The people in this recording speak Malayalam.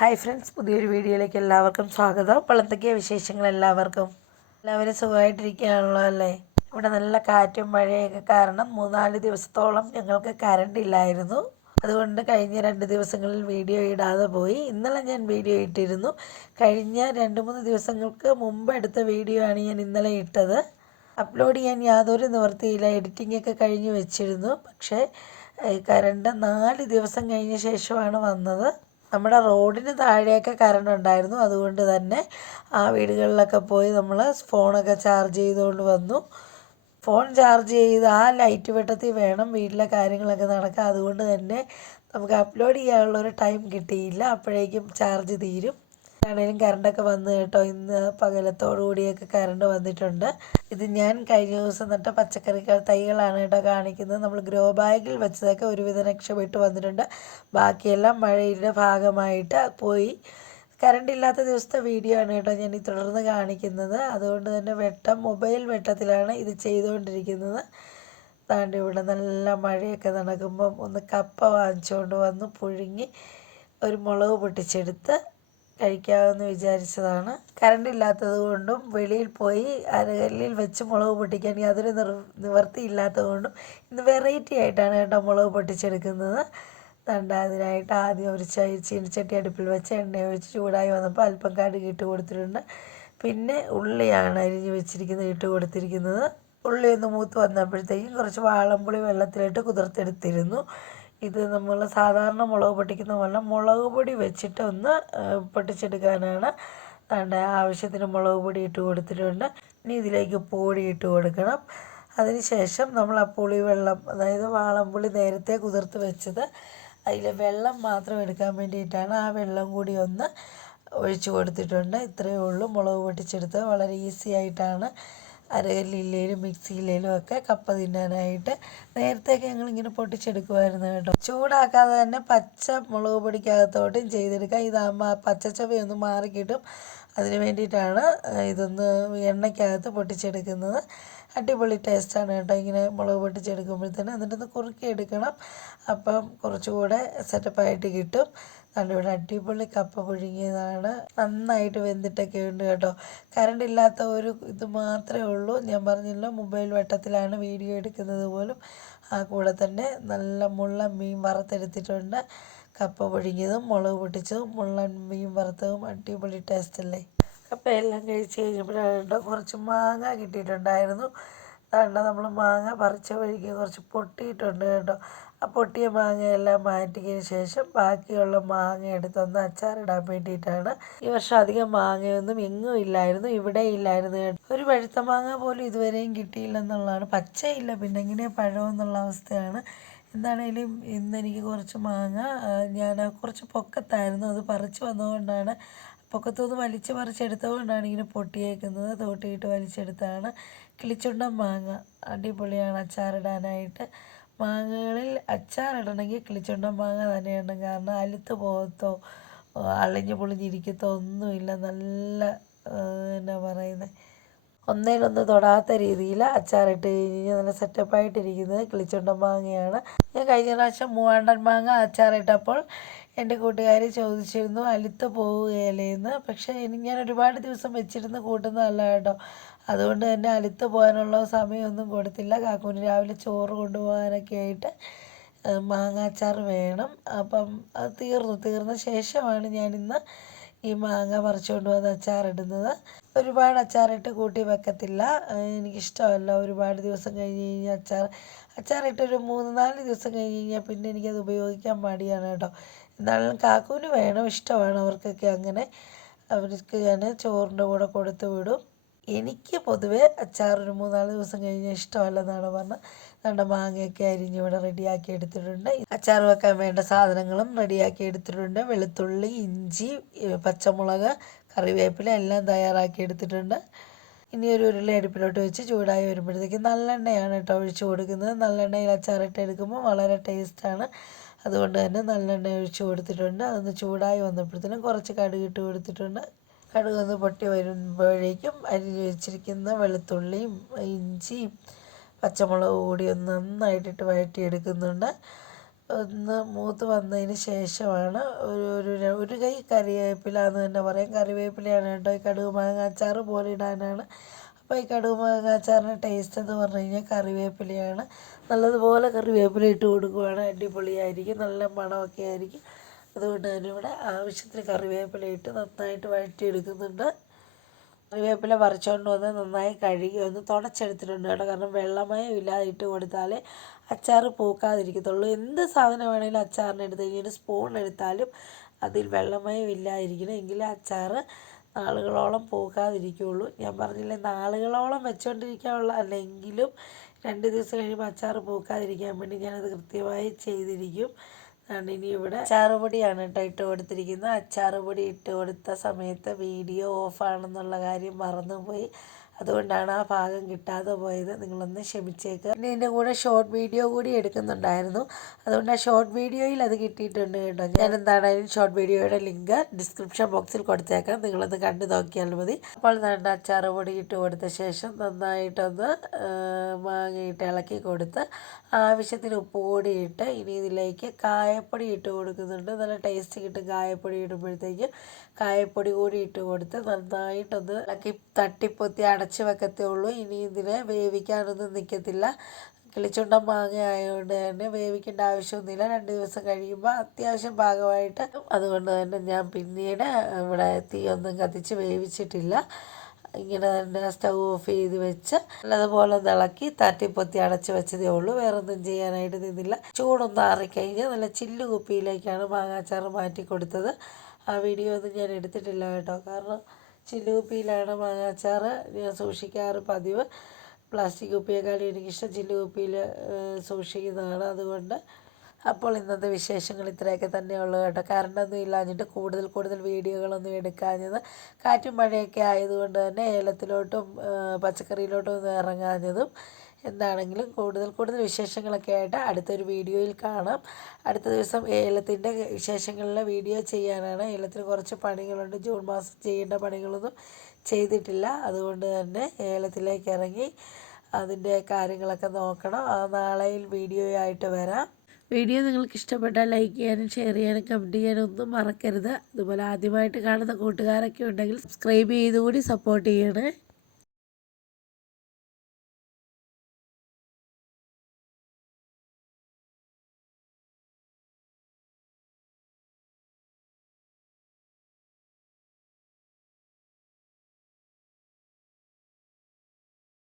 ഹായ് ഫ്രണ്ട്സ് പുതിയൊരു വീഡിയോയിലേക്ക് എല്ലാവർക്കും സ്വാഗതം. അപ്പോൾ വിശേഷങ്ങൾ എല്ലാവർക്കും എല്ലാവരും സുഖമായിട്ടിരിക്കുകയാണല്ലോ അല്ലേ? ഇവിടെ നല്ല കാറ്റും മഴയൊക്കെ കാരണം മൂന്നാൽ ദിവസത്തോളം ഞങ്ങൾക്ക് കറണ്ട് ഇല്ലായിരുന്നു. അതുകൊണ്ട് കഴിഞ്ഞ രണ്ട് ദിവസങ്ങളിൽ വീഡിയോ ഇടാതെ പോയി. ഇന്നലെ ഞാൻ വീഡിയോ ഇട്ടിരുന്നു. കഴിഞ്ഞ രണ്ട് മൂന്ന് ദിവസങ്ങൾക്ക് മുമ്പ് എടുത്ത വീഡിയോ ആണ് ഞാൻ ഇന്നലെ ഇട്ടത്. അപ്ലോഡ് ചെയ്യാൻ യാതൊരു നിവൃത്തിയില്ല. എഡിറ്റിംഗ് ഒക്കെ കഴിഞ്ഞ് വെച്ചിരുന്നു. പക്ഷേ കറണ്ട് നാല് ദിവസം കഴിഞ്ഞ ശേഷമാണ് വന്നത്. നമ്മുടെ റോഡിന് താഴെയൊക്കെ കറണ്ട് ഉണ്ടായിരുന്നു. അതുകൊണ്ട് തന്നെ ആ വീടുകളിലൊക്കെ പോയി നമ്മൾ ഫോണൊക്കെ ചാർജ് ചെയ്തുകൊണ്ട് വന്നു. ഫോൺ ചാർജ് ചെയ്ത് ആ ലൈറ്റ് വെട്ടത്തിൽ വേണം വീട്ടിലെ കാര്യങ്ങളൊക്കെ നടക്കാൻ. അതുകൊണ്ട് തന്നെ നമുക്ക് അപ്ലോഡ് ചെയ്യാനുള്ള ഒരു ടൈം കിട്ടിയില്ല. അപ്പോഴേക്കും ചാർജ് തീരും. ആണെങ്കിലും കറണ്ടൊക്കെ വന്നു കേട്ടോ. ഇന്ന് പകലത്തോടു കൂടിയൊക്കെ കറണ്ട് വന്നിട്ടുണ്ട്. ഇത് ഞാൻ കഴിഞ്ഞ ദിവസം നട്ട പച്ചക്കറി തൈകളാണ് കേട്ടോ കാണിക്കുന്നത്. നമ്മൾ ഗ്രോ ബാഗിൽ വെച്ചതൊക്കെ ഒരുവിധം രക്ഷപ്പെട്ട് വന്നിട്ടുണ്ട്. ബാക്കിയെല്ലാം മഴയുടെ ഭാഗമായിട്ട് പോയി. കറണ്ട് ഇല്ലാത്ത ദിവസത്തെ വീഡിയോ ആണ് കേട്ടോ ഞാൻ ഈ തുടർന്ന് കാണിക്കുന്നത്. അതുകൊണ്ട് തന്നെ വെട്ടം മൊബൈൽ വെട്ടത്തിലാണ് ഇത് ചെയ്തുകൊണ്ടിരിക്കുന്നത്. താണ്ട് ഇവിടെ നല്ല മഴയൊക്കെ നടക്കുമ്പം ഒന്ന് കപ്പ വാങ്ങിച്ചുകൊണ്ട് വന്ന് പുഴുങ്ങി ഒരു മുളക് പൊട്ടിച്ചെടുത്ത് കഴിക്കാമെന്ന് വിചാരിച്ചതാണ്. കറണ്ട് ഇല്ലാത്തത് കൊണ്ടും വെളിയിൽ പോയി അരകല്ലിൽ വെച്ച് മുളക് പൊട്ടിക്കാൻ യാതൊരു നിർ നിവർത്തി ഇല്ലാത്തത് കൊണ്ടും ഇന്ന് വെറൈറ്റി ആയിട്ടാണ് കേട്ടോ മുളക് പൊട്ടിച്ചെടുക്കുന്നത്. തണ്ട അതിനായിട്ട് ആദ്യം ഒരു ചീനിച്ചട്ടി അടുപ്പിൽ വെച്ച് എണ്ണ ഒഴിച്ച് ചൂടായി വന്നപ്പോൾ അല്പം കടുക് ഇട്ട് കൊടുത്തിട്ടുണ്ട്. പിന്നെ ഉള്ളിയാണ് അരിഞ്ഞ് വെച്ചിരിക്കുന്നത് ഇട്ട് കൊടുത്തിരിക്കുന്നത്. ഉള്ളി ഒന്ന് മൂത്ത് വന്നപ്പോഴത്തേക്കും കുറച്ച് വാളംപുളി വെള്ളത്തിലിട്ട് കുതിർത്തെടുത്തിരുന്നു. ഇത് നമ്മൾ സാധാരണ മുളക് പൊട്ടിക്കുന്ന പോലെ മുളക് പൊടി വെച്ചിട്ട് ഒന്ന് പൊട്ടിച്ചെടുക്കാനാണ്. വേണ്ട ആവശ്യത്തിന് മുളക് പൊടി ഇട്ട് കൊടുത്തിട്ടുണ്ട്. ഇനി ഇതിലേക്ക് പൊടി ഇട്ട് കൊടുക്കണം. അതിനുശേഷം നമ്മൾ ആ പുളിവെള്ളം അതായത് വാളംപുളി നേരത്തെ കുതിർത്ത് വെച്ചത് അതിൽ വെള്ളം മാത്രം എടുക്കാൻ വേണ്ടിയിട്ടാണ് ആ വെള്ളം കൂടി ഒന്ന് ഒഴിച്ചു കൊടുത്തിട്ടുണ്ട്. ഇത്രയേ ഉള്ളൂ. മുളക് പൊട്ടിച്ചെടുത്ത് വളരെ ഈസി ആയിട്ടാണ്. അരകല്ലില്ലേലും മിക്സിയിലേലും ഒക്കെ കപ്പ തിന്നാനായിട്ട് നേരത്തെയൊക്കെ ഞങ്ങളിങ്ങനെ പൊട്ടിച്ചെടുക്കുമായിരുന്നു കേട്ടോ. ചൂടാക്കാതെ തന്നെ പച്ച മുളക് പൊടിക്കകത്തോട്ടും ചെയ്തെടുക്കാം ഇതാകുമ്പോൾ ആ പച്ചച്ചവയൊന്ന് മാറിക്കിട്ടും. അതിന് വേണ്ടിയിട്ടാണ് ഇതൊന്ന് എണ്ണയ്ക്കകത്ത് പൊട്ടിച്ചെടുക്കുന്നത്. അടിപൊളി ടേസ്റ്റാണ് കേട്ടോ. ഇങ്ങനെ മുളക് പൊട്ടിച്ചെടുക്കുമ്പോഴത്തേനും. എന്നിട്ടൊന്ന് കുറുക്കി എടുക്കണം അപ്പം കുറച്ചുകൂടെ സെറ്റപ്പായിട്ട് കിട്ടും. അതുകൊണ്ട് ഇവിടെ അടിപൊളി കപ്പ പുഴുങ്ങിയതാണ്. നന്നായിട്ട് വെന്തിട്ടൊക്കെ ഉണ്ട് കേട്ടോ. കറണ്ട് ഇല്ലാത്ത ഒരു ഇത് മാത്രമേ ഉള്ളൂ. ഞാൻ പറഞ്ഞല്ലോ മൊബൈൽ വട്ടത്തിലാണ് വീഡിയോ എടുക്കുന്നത് പോലും. ആ കൂടെ തന്നെ നല്ല മുള്ള മീൻ വറുത്തെടുത്തിട്ടുണ്ട്. കപ്പ പുഴുങ്ങിയതും മുളക് പൊട്ടിച്ചതും മുള്ളൻ മീൻ വറുത്തതും അടിപൊളി ടേസ്റ്റ് അല്ലേ? കപ്പ എല്ലാം കഴിച്ച് കഴിഞ്ഞപ്പോഴാണ് കുറച്ച് മാങ്ങ കിട്ടിയിട്ടുണ്ടായിരുന്നു. അതുകൊണ്ട് നമ്മൾ മാങ്ങ പറിച്ച വഴിക്ക് കുറച്ച് പൊട്ടിയിട്ടുണ്ട് കേട്ടോ. ആ പൊട്ടിയ മാങ്ങയെല്ലാം മാറ്റിയതിന് ശേഷം ബാക്കിയുള്ള മാങ്ങ എടുത്തൊന്ന് അച്ചാറിടാൻ വേണ്ടിയിട്ടാണ്. ഈ വർഷം അധികം മാങ്ങയൊന്നും എങ്ങും ഇല്ലായിരുന്നു ഇവിടെ ഇല്ലായിരുന്നു ഒരു പഴുത്ത മാങ്ങ പോലും ഇതുവരെയും കിട്ടിയില്ലെന്നുള്ളതാണ്. പച്ചയില്ല പിന്നെ എങ്ങനെ പഴമെന്നുള്ള അവസ്ഥയാണ്. എന്താണേലും ഇന്ന് എനിക്ക് കുറച്ച് മാങ്ങ ഞാൻ കുറച്ച് പൊക്കത്തായിരുന്നു. അത് പറിച്ചു വന്നതുകൊണ്ടാണ് പൊക്കത്തുനിന്ന് വലിച്ച് പറിച്ചെടുത്തതുകൊണ്ടാണ് ഇങ്ങനെ പൊട്ടിയേക്കുന്നത്. തോട്ടിയിട്ട് വലിച്ചെടുത്താണ്. കിളിച്ചുണ്ടൻ മാങ്ങ അടിപൊളിയാണ് അച്ചാറിടാനായിട്ട്. മാങ്ങകളിൽ അച്ചാറിടണമെങ്കിൽ കിളിച്ചുണ്ടൻ മാങ്ങ തന്നെ തന്നെയാണ്. കാരണം അലുത്ത് പോകത്തോ അളിഞ്ഞു പൊളിഞ്ഞിരിക്കത്തോ ഒന്നുമില്ല. നല്ല എന്നാ പറയുന്നത് ഒന്നേലൊന്ന് തൊടാത്ത രീതിയിൽ അച്ചാറിട്ട് കഴിഞ്ഞ് നല്ല സെറ്റപ്പായിട്ടിരിക്കുന്നത് കിളിച്ചുണ്ടൻ മാങ്ങയാണ്. ഞാൻ കഴിഞ്ഞ പ്രാവശ്യം മൂവാണ്ടൻ മാങ്ങ അച്ചാറിട്ടപ്പോൾ എന്റെ കൂട്ടുകാർ ചോദിച്ചിരുന്നു അലുത്ത് പോവുകയല്ലേന്ന് പക്ഷേ ഇനി ഞാൻ ഒരുപാട് ദിവസം വെച്ചിരുന്ന് കൂട്ടുന്നതല്ല കേട്ടോ. അതുകൊണ്ട് തന്നെ അലുത്ത് പോകാനുള്ള സമയമൊന്നും കൊടുത്തില്ല. കാക്കൂന് രാവിലെ ചോറ് കൊണ്ടുപോകാനൊക്കെ ആയിട്ട് മാങ്ങാച്ചാർ വേണം. അപ്പം അത് തീർന്നു. തീർന്ന ശേഷമാണ് ഞാനിന്ന് ഈ മാങ്ങ പറിച്ചുകൊണ്ട് വന്ന് അച്ചാറിടുന്നത് ഒരുപാട് അച്ചാറിട്ട് കൂട്ടി വെക്കത്തില്ല. എനിക്കിഷ്ടമല്ല. ഒരുപാട് ദിവസം കഴിഞ്ഞ് കഴിഞ്ഞാൽ അച്ചാർ അച്ചാറിട്ട് ഒരു മൂന്ന് നാല് ദിവസം കഴിഞ്ഞ് കഴിഞ്ഞാൽ പിന്നെ എനിക്കത് ഉപയോഗിക്കാൻ മടിയാണ് കേട്ടോ. എന്നാലും കാക്കൂന് വേണം. ഇഷ്ടമാണ് അവർക്കൊക്കെ അങ്ങനെ. അവർക്ക് ഞാൻ ചോറിന്റെ കൂടെ കൊടുത്തു വിടും. എനിക്ക് പൊതുവേ അച്ചാർ ഒരു മൂന്നാൽ ദിവസം കഴിഞ്ഞ് ഇഷ്ടമല്ലെന്നാണ് പറഞ്ഞത് നമ്മുടെ മാങ്ങയൊക്കെ അരിഞ്ഞ് ഇവിടെ റെഡിയാക്കി എടുത്തിട്ടുണ്ട്. അച്ചാർ വെക്കാൻ വേണ്ട സാധനങ്ങളും റെഡിയാക്കി എടുത്തിട്ടുണ്ട്. വെളുത്തുള്ളി ഇഞ്ചി പച്ചമുളക് കറിവേപ്പില എല്ലാം തയ്യാറാക്കി എടുത്തിട്ടുണ്ട്. ഇനി ഒരു ഉരുളി അടുപ്പിലോട്ട് വെച്ച് ചൂടായി വരുമ്പോഴത്തേക്കും നല്ലെണ്ണയാണ് കേട്ടോ ഒഴിച്ചു കൊടുക്കുന്നത്. നല്ലെണ്ണയിൽ അച്ചാറിട്ട് എടുക്കുമ്പോൾ വളരെ ടേസ്റ്റാണ് അതുകൊണ്ട് തന്നെ നല്ലെണ്ണ ഒഴിച്ച് കൊടുത്തിട്ടുണ്ട്. അതൊന്ന് ചൂടായി വന്നപ്പോഴത്തേനും കുറച്ച് കടുകിട്ട് കൊടുത്തിട്ടുണ്ട്. കടുക് ഒന്ന് പൊട്ടി വരുമ്പോഴേക്കും അരി വെച്ചിരിക്കുന്ന വെളുത്തുള്ളിയും ഇഞ്ചിയും പച്ചമുളക് കൂടി ഒന്ന് നന്നായിട്ടിട്ട് വഴറ്റിയെടുക്കുന്നുണ്ട്. ഒന്ന് മൂത്ത് വന്നതിന് ശേഷമാണ് ഒരു ഒരു ഒരു കൈ കറിവേപ്പില എന്ന് തന്നെ പറയാം. കറിവേപ്പിലയാണ് കേട്ടോ ഈ കടുക് മാങ്ങാച്ചാറ് പോലെ ഇടാനാണ്. അപ്പോൾ ഈ കടുക് മാങ്ങാച്ചാറിന്റെ ടേസ്റ്റ് എന്ന് പറഞ്ഞു കഴിഞ്ഞാൽ കറിവേപ്പിലയാണ്. നല്ലതുപോലെ കറിവേപ്പില ഇട്ട് കൊടുക്കുവാണ്. അടിപൊളിയായിരിക്കും. നല്ല മണമൊക്കെ ആയിരിക്കും. അതുകൊണ്ട് തന്നെ ഇവിടെ ആവശ്യത്തിന് കറിവേപ്പില ഇട്ട് നന്നായിട്ട് വഴറ്റിയെടുക്കുന്നുണ്ട്. കറിവേപ്പില പറിച്ചുകൊണ്ട് വന്ന് നന്നായി കഴുകി ഒന്ന് തുടച്ചെടുത്തിട്ടുണ്ട് കേട്ടോ. കാരണം വെള്ളമയം ഇല്ലാതെ ഇട്ട് കൊടുത്താലേ അച്ചാർ പൂക്കാതിരിക്കത്തുള്ളൂ. എന്ത് സാധനം വേണമെങ്കിലും അച്ചാറിന് എടുത്ത് കഴിഞ്ഞാൽ സ്പൂൺ എടുത്താലും അതിൽ വെള്ളമയം ഇല്ലാതിരിക്കണം. എങ്കിലേ അച്ചാർ നാളുകളോളം പൂക്കാതിരിക്കുകയുള്ളൂ. ഞാൻ പറഞ്ഞില്ലേ നാളുകളോളം വെച്ചുകൊണ്ടിരിക്കാനുള്ള അല്ലെങ്കിലും രണ്ട് ദിവസം കഴിയുമ്പോൾ അച്ചാർ പൂക്കാതിരിക്കാൻ വേണ്ടി ഞാനത് കൃത്യമായി ചെയ്തിരിക്കും. അതുകൊണ്ട് ഇനി ഇവിടെ അച്ചാറുപൊടിയാണ് കേട്ടോ ഇട്ട് കൊടുത്തിരിക്കുന്നത്. അച്ചാറുപൊടി ഇട്ട് കൊടുത്ത സമയത്ത് വീഡിയോ ഓഫാണെന്നുള്ള കാര്യം മറന്നുപോയി. അതുകൊണ്ടാണ് ആ ഭാഗം കിട്ടാതെ പോയത്. നിങ്ങളൊന്ന് ക്ഷമിച്ചേക്ക്. പിന്നെ എന്റെ കൂടെ ഷോർട്ട് വീഡിയോ കൂടി എടുക്കുന്നുണ്ടായിരുന്നു. അതുകൊണ്ട് ആ ഷോർട്ട് വീഡിയോയിൽ അത് കിട്ടിയിട്ടുണ്ട് കേട്ടോ. ഞാൻ എന്താണെങ്കിലും ഷോർട്ട് വീഡിയോയുടെ ലിങ്ക് ഡിസ്ക്രിപ്ഷൻ ബോക്സിൽ കൊടുത്തേക്കാം. നിങ്ങളൊന്ന് കണ്ടു നോക്കിയാൽ മതി. അപ്പോൾ നല്ല അച്ചാറ് പൊടി ഇട്ട് കൊടുത്ത ശേഷം നന്നായിട്ടൊന്ന് മാങ്ങയിട്ട് ഇളക്കി കൊടുത്ത് ആവശ്യത്തിന് ഉപ്പ് കൂടി ഇട്ട് ഇനി ഇതിലേക്ക് കായപ്പൊടി ഇട്ട് കൊടുക്കുന്നുണ്ട്. നല്ല ടേസ്റ്റ് കിട്ടും കായപ്പൊടി ഇടുമ്പോഴത്തേക്ക്. കായപ്പൊടി കൂടി ഇട്ട് കൊടുത്ത് നന്നായിട്ടൊന്ന് ഇളക്കി തട്ടിപ്പൊത്തി അടച്ച് വെക്കത്തേ ഉള്ളൂ. ഇനി ഇതിനെ വേവിക്കാനൊന്നും നിൽക്കത്തില്ല കിളിച്ചുണ്ട മാങ്ങ ആയതുകൊണ്ട് തന്നെ വേവിക്കേണ്ട ആവശ്യമൊന്നുമില്ല. രണ്ട് ദിവസം കഴിയുമ്പോൾ അത്യാവശ്യം പാകമായിട്ട് അതുകൊണ്ട് തന്നെ ഞാൻ പിന്നീട് ഇവിടെ തീയൊന്നും കത്തിച്ച് വേവിച്ചിട്ടില്ല. ഇങ്ങനെ തന്നെ സ്റ്റൗ ഓഫ് ചെയ്ത് വെച്ച് നല്ലതുപോലെ ഒന്ന് ഇളക്കി തട്ടിപ്പൊത്തി അടച്ച് വെച്ചതേ ഉള്ളൂ. വേറൊന്നും ചെയ്യാനായിട്ട് നിന്നില്ല. ചൂടൊന്ന് ആറിക്കഴിഞ്ഞ് നല്ല ചില്ലു കുപ്പിയിലേക്കാണ് മാങ്ങാച്ചാറ് മാറ്റി കൊടുത്തത്. ആ വീഡിയോ ഒന്നും ഞാൻ എടുത്തിട്ടില്ല കേട്ടോ. കാരണം ചില്ല് മാങ്ങാച്ചാർ ഞാൻ സൂക്ഷിക്കാറ് പതിവ്. പ്ലാസ്റ്റിക് കുപ്പിയേക്കാളും എനിക്കിഷ്ടം ചില്ലുകുപ്പിയിൽ സൂക്ഷിക്കുന്നതാണ് അതുകൊണ്ട്. അപ്പോൾ ഇന്നത്തെ വിശേഷങ്ങൾ ഇത്രയൊക്കെ തന്നെയുള്ളൂ കേട്ടോ. കറണ്ടൊന്നും ഇല്ലാഞ്ഞിട്ട് കൂടുതൽ കൂടുതൽ വീഡിയോകളൊന്നും എടുക്കാഞ്ഞത് കാറ്റും മഴയൊക്കെ ആയതുകൊണ്ട് തന്നെ ഏലത്തിലോട്ടും പച്ചക്കറിയിലോട്ടും ഒന്നും ഇറങ്ങാഞ്ഞതും എന്താണെങ്കിലും കൂടുതൽ കൂടുതൽ വിശേഷങ്ങളൊക്കെ ആയിട്ട് അടുത്തൊരു വീഡിയോയിൽ കാണാം. അടുത്ത ദിവസം ഏലത്തിന്റെ വിശേഷങ്ങളിലെ വീഡിയോ ചെയ്യാനാണ്. ഏലത്തിന് കുറച്ച് പണികളുണ്ട്. ജൂൺ മാസം ചെയ്യേണ്ട പണികളൊന്നും ചെയ്തിട്ടില്ല. അതുകൊണ്ട് തന്നെ ഏലത്തിലേക്ക് ഇറങ്ങി അതിന്റെ കാര്യങ്ങളൊക്കെ നോക്കണം. ആ നാളെയിൽ വീഡിയോ ആയിട്ട് വരാം. വീഡിയോ നിങ്ങൾക്ക് ഇഷ്ടപ്പെട്ടാൽ ലൈക്ക് ചെയ്യാനും ഷെയർ ചെയ്യാനും കമന്റ് ചെയ്യാനും ഒന്നും മറക്കരുത്. അതുപോലെ ആദ്യമായിട്ട് കാണുന്ന കൂട്ടുകാരൊക്കെ ഉണ്ടെങ്കിൽ സബ്സ്ക്രൈബ് ചെയ്തുകൂടി സപ്പോർട്ട് ചെയ്യണേ.